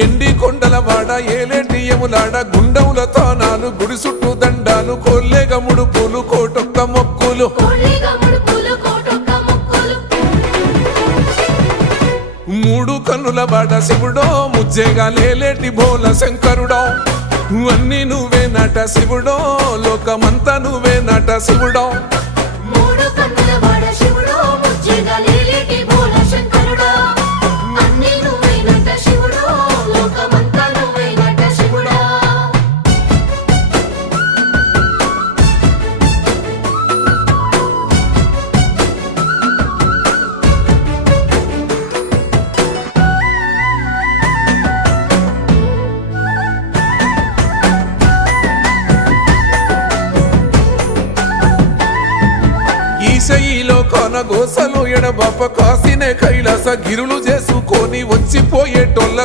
ఎండి కొండల వాడ ఏలేటి యములాడ గుండముల తానాలు గుడి చుట్టూ దండాలు కోల్లేగ ముడుపులు కోటొక్క మొక్కులు మూడు కన్నుల వాడ శివుడో ముజ్జేగా లేలేటి బోల శంకరుడో అన్ని నువ్వే నట శివుడో లోకమంతా నువ్వే నట శివుడో ఈశయిలో కొనగోసలు ఎడబాప కాసినే కైలాస గిరులు చేసుకొని వచ్చిపోయేటోళ్ళ